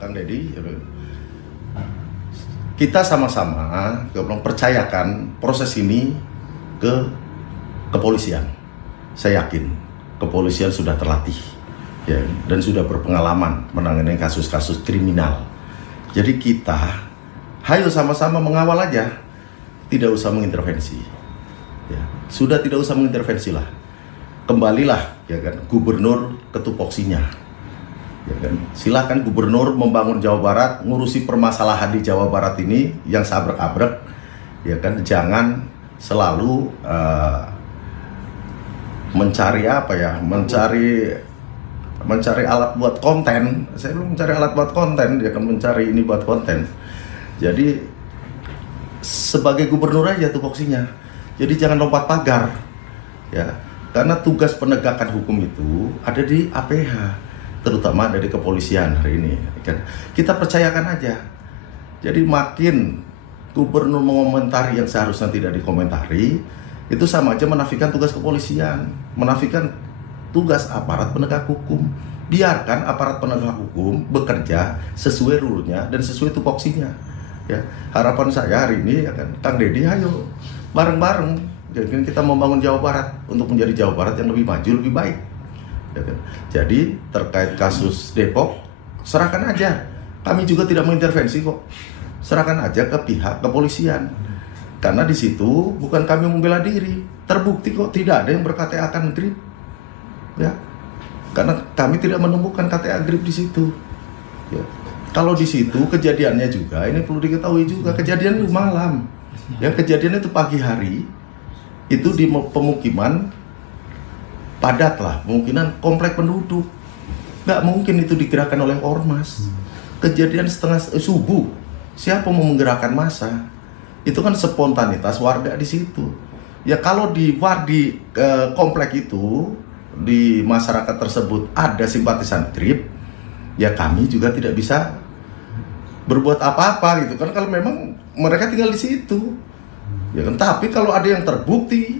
Kang Deddy, kita sama-sama percayakan proses ini ke kepolisian. Saya yakin kepolisian sudah terlatih ya, dan sudah berpengalaman menangani kasus-kasus kriminal. Jadi kita hayo sama-sama mengawal aja, tidak usah mengintervensi. Ya, sudah tidak usah mengintervensi lah. Kembalilah ya kan gubernur ke tupoksinya. Ya kan? Silakan gubernur membangun Jawa Barat, ngurusi permasalahan di Jawa Barat ini yang sabrek-abrek, ya kan? Jangan selalu mencari apa ya, mencari alat buat konten. Saya belum mencari alat buat konten, dia akan mencari ini buat konten. Jadi sebagai gubernur aja tupoksinya. Jadi jangan lompat pagar, ya. Karena tugas penegakan hukum itu ada di APH. Terutama dari kepolisian hari ini kan. Kita percayakan aja. Jadi makin gubernur mengomentari yang seharusnya tidak dikomentari, itu sama aja menafikan tugas kepolisian, menafikan tugas aparat penegak hukum. Biarkan aparat penegak hukum bekerja sesuai rule-nya dan sesuai tupoksinya. Ya, harapan saya hari ini ya kan, Kang Deddy, ayo bareng-bareng jadi kita membangun Jawa Barat untuk menjadi Jawa Barat yang lebih maju, lebih baik. Ya kan? Jadi terkait kasus Depok, serahkan aja. Kami juga tidak mengintervensi kok. Serahkan aja ke pihak kepolisian. Karena di situ bukan kami membela diri. Terbukti kok tidak ada yang ber-KTA grip. Ya. Karena kami tidak menemukan KTA grip di situ. Ya. Kalau di situ kejadiannya juga, ini perlu diketahui juga, kejadian itu malam. Ya, kejadian itu pagi hari. Itu di pemukiman padat lah, kemungkinan komplek penduduk. Nggak mungkin itu digerakkan oleh ormas. Kejadian setengah subuh, siapa mau menggerakkan massa? Itu kan spontanitas warga di situ. Ya kalau di komplek itu, di masyarakat tersebut ada simpatisan grip, ya kami juga tidak bisa berbuat apa-apa gitu kan, kalau memang mereka tinggal di situ. Ya kan, tapi kalau ada yang terbukti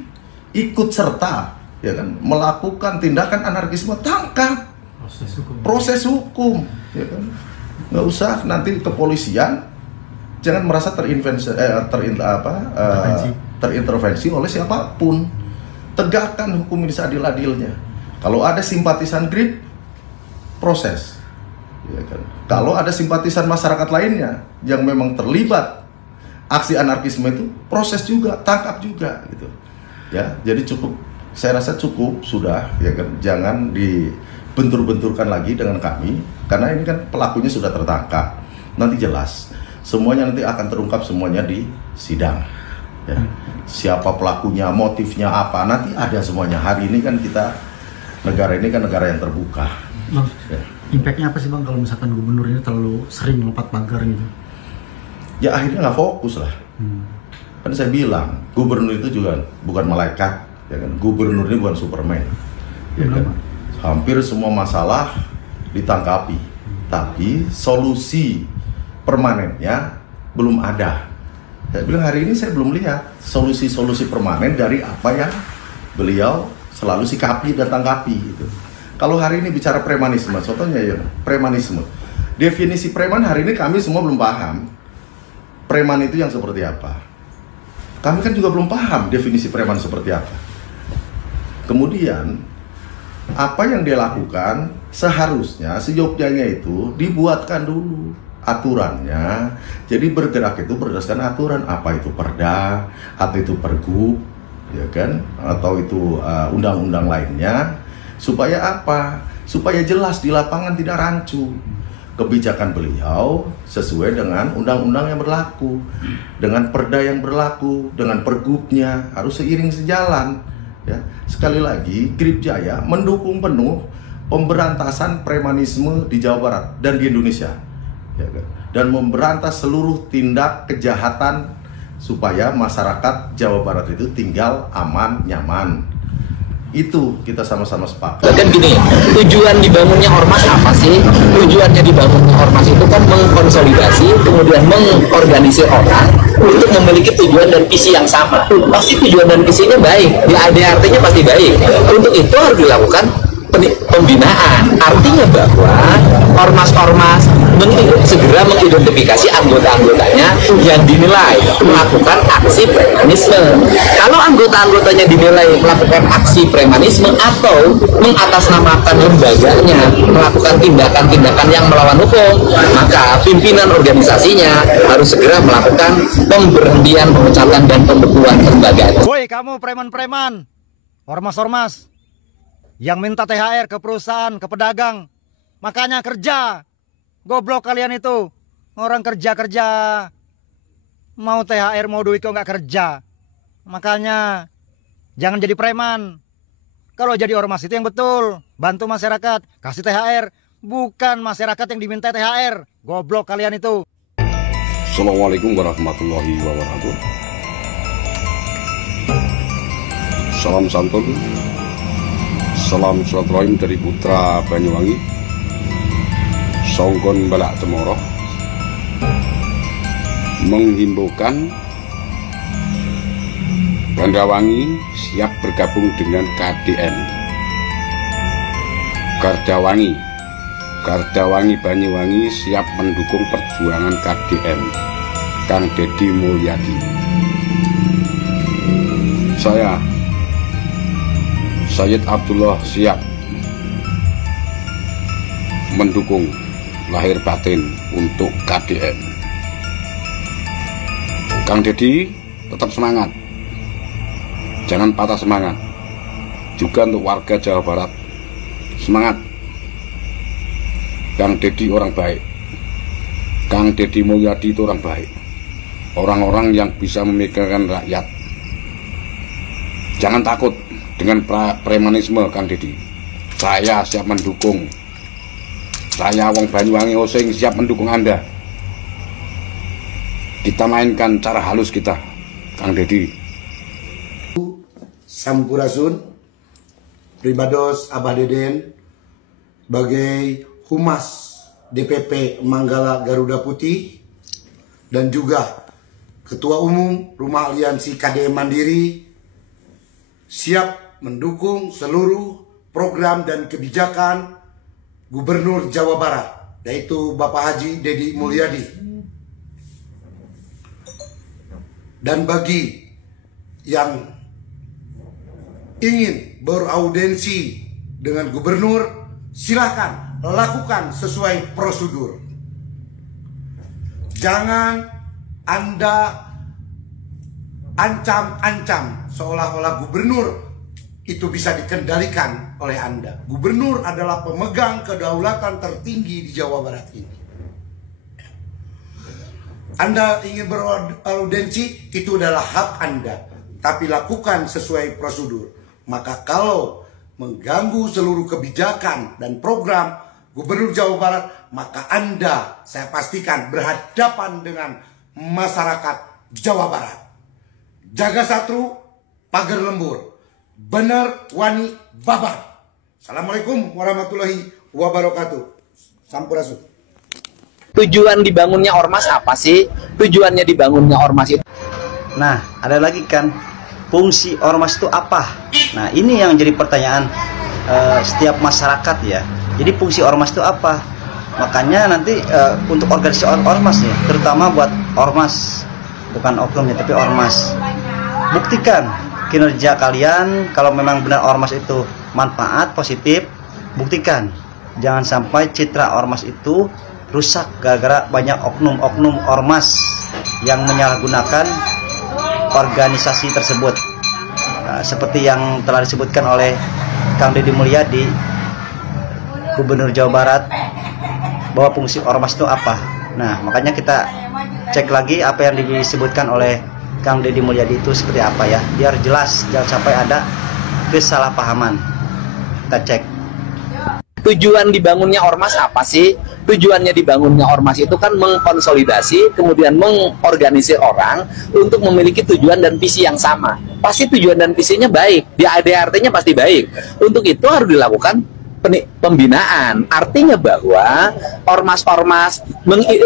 ikut serta ya kan melakukan tindakan anarkisme, tangkap, proses hukum ya kan. Nggak terintervensi nanti kepolisian jangan merasa terintervensi oleh siapapun. Tegakkan hukum ini seadil-adilnya. Kalau ada simpatisan grip, proses ya kan. Kalau ada simpatisan masyarakat lainnya yang memang terlibat aksi anarkisme itu, proses juga, tangkap juga gitu ya. Jadi saya rasa cukup sudah ya kan, jangan dibentur-benturkan lagi dengan kami, karena ini kan pelakunya sudah tertangkap. Nanti jelas semuanya, nanti akan terungkap semuanya di sidang ya. Siapa pelakunya, motifnya apa, nanti ada semuanya. Hari ini kan negara ini kan negara yang terbuka. Bang, ya. Impactnya apa sih Bang kalau misalkan gubernur ini terlalu sering lompat pagar gitu? Ya akhirnya nggak fokus lah. Kan saya bilang gubernur itu juga bukan malaikat ya kan. Gubernur ini bukan Superman ya kan? Hampir semua masalah ditangkapi, tapi solusi permanennya belum ada. Saya bilang hari ini saya belum lihat solusi-solusi permanen dari apa yang beliau selalu sikapi dan tangkapi gitu. Kalau hari ini bicara premanisme, contohnya ya premanisme, definisi preman hari ini kami semua belum paham. Preman itu yang seperti apa? Kami kan juga belum paham definisi preman seperti apa. Kemudian apa yang dia lakukan seharusnya seyogyanya itu dibuatkan dulu aturannya. Jadi bergerak itu berdasarkan aturan, apa itu perda, atau itu pergub, ya kan, atau itu undang-undang lainnya, supaya apa? Supaya jelas di lapangan, tidak rancu. Kebijakan beliau sesuai dengan undang-undang yang berlaku, dengan perda yang berlaku, dengan pergubnya harus seiring sejalan. Ya, sekali lagi, Grip Jaya mendukung penuh pemberantasan premanisme di Jawa Barat dan di Indonesia, ya kan? Dan memberantas seluruh tindak kejahatan supaya masyarakat Jawa Barat itu tinggal aman, nyaman. Itu kita sama-sama sepakat. Kan gini, tujuan dibangunnya ormas apa sih? Tujuannya dibangunnya ormas itu kan mengkonsolidasi, kemudian mengorganisir orang untuk memiliki tujuan dan visi yang sama. Pasti tujuan dan visinya baik, di ADRT-nya pasti baik. Untuk itu harus dilakukan pembinaan. Artinya bahwa ormas-ormas segera mengidentifikasi anggota-anggotanya yang dinilai melakukan aksi premanisme. Kalau anggota-anggotanya dinilai melakukan aksi premanisme atau mengatasnamakan lembaganya melakukan tindakan-tindakan yang melawan hukum, maka pimpinan organisasinya harus segera melakukan pemberhentian, pemecatan, dan pembekuan lembaga. Woi kamu preman-preman, ormas-ormas yang minta THR ke perusahaan, ke pedagang, makanya kerja. Goblok kalian itu. Orang kerja-kerja, mau THR, mau duit kok nggak kerja. Makanya jangan jadi preman. Kalau jadi ormas itu yang betul, bantu masyarakat, kasih THR, bukan masyarakat yang diminta THR. Goblok kalian itu. Assalamualaikum warahmatullahi wabarakatuh. Salam santun, salam silaturahim dari putra Banyuwangi, Songgon Balak Cemoro, menghimbaukan Gandawangi siap bergabung dengan KDM. Gardawangi Banyuwangi siap mendukung perjuangan KDM Kang Deddy Mulyadi. Saya Sayyid Abdullah siap mendukung lahir batin untuk KDM. Kang Deddy tetap semangat, jangan patah semangat. Juga untuk warga Jawa Barat, semangat. Kang Deddy orang baik, Kang Deddy Mulyadi itu orang baik, orang-orang yang bisa memikirkan rakyat. Jangan takut dengan premanisme Kang Deddy. Saya siap mendukung. Saya wong Banyuwangi Osing siap mendukung Anda. Kita mainkan cara halus kita, Kang Deddy. Sampurasun, Pribados Abah Deden sebagai Humas DPP Manggala Garuda Putih dan juga Ketua Umum Rumah Aliansi KDM Mandiri siap mendukung seluruh program dan kebijakan Gubernur Jawa Barat, yaitu Bapak Haji Deddy Mulyadi. Dan bagi yang ingin beraudensi dengan gubernur, silahkan lakukan sesuai prosedur. Jangan Anda ancam-ancam seolah-olah gubernur itu bisa dikendalikan oleh Anda. Gubernur adalah pemegang kedaulatan tertinggi di Jawa Barat ini. Anda ingin beraudensi, itu adalah hak Anda, tapi lakukan sesuai prosedur. Maka kalau mengganggu seluruh kebijakan dan program Gubernur Jawa Barat, maka Anda, saya pastikan, berhadapan dengan masyarakat Jawa Barat. Jaga satru, pagar lembur. Benar wani babar. Assalamualaikum warahmatullahi wabarakatuh. Sampurasun. Tujuan dibangunnya ormas apa sih? Tujuannya dibangunnya ormas itu. Nah, ada lagi kan, fungsi ormas itu apa? Nah, ini yang jadi pertanyaan setiap masyarakat ya. Jadi fungsi ormas itu apa? Makanya nanti untuk organisasi ormas ya, terutama buat ormas, bukan oknumnya tapi ormas. Buktikan kinerja kalian. Kalau memang benar ormas itu manfaat positif, buktikan. Jangan sampai citra ormas itu rusak gara-gara banyak oknum-oknum ormas yang menyalahgunakan organisasi tersebut. Seperti yang telah disebutkan oleh Kang Deddy Mulyadi, Gubernur Jawa Barat, bahwa fungsi ormas itu apa. Nah, makanya kita cek lagi apa yang disebutkan oleh Kang Deddy Mulyadi itu seperti apa ya, biar jelas, jangan sampai ada kesalahpahaman. Kita cek. Tujuan dibangunnya ormas apa sih? Tujuannya dibangunnya ormas itu kan mengkonsolidasi, kemudian mengorganisir orang untuk memiliki tujuan dan visi yang sama. Pasti tujuan dan visinya baik, di ADRT-nya pasti baik. Untuk itu harus dilakukan pembinaan. Artinya bahwa ormas-ormas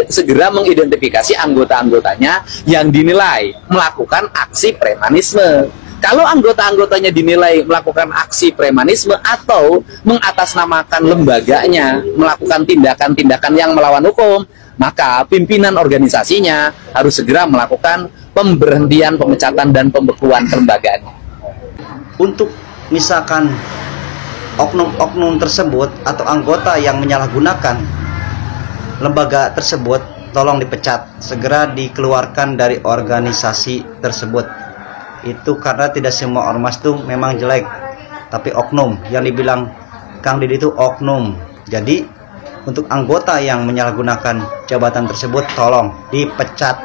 segera mengidentifikasi anggota-anggotanya yang dinilai melakukan aksi premanisme. Kalau anggota-anggotanya dinilai melakukan aksi premanisme atau mengatasnamakan lembaganya, melakukan tindakan-tindakan yang melawan hukum, maka pimpinan organisasinya harus segera melakukan pemberhentian, pemecatan, dan pembekuan kelembagaan. Untuk misalkan oknum-oknum tersebut atau anggota yang menyalahgunakan lembaga tersebut, tolong dipecat, segera dikeluarkan dari organisasi tersebut. Itu karena tidak semua ormas itu memang jelek, tapi oknum. Yang dibilang Kang Didi itu oknum. Jadi untuk anggota yang menyalahgunakan jabatan tersebut, tolong dipecat.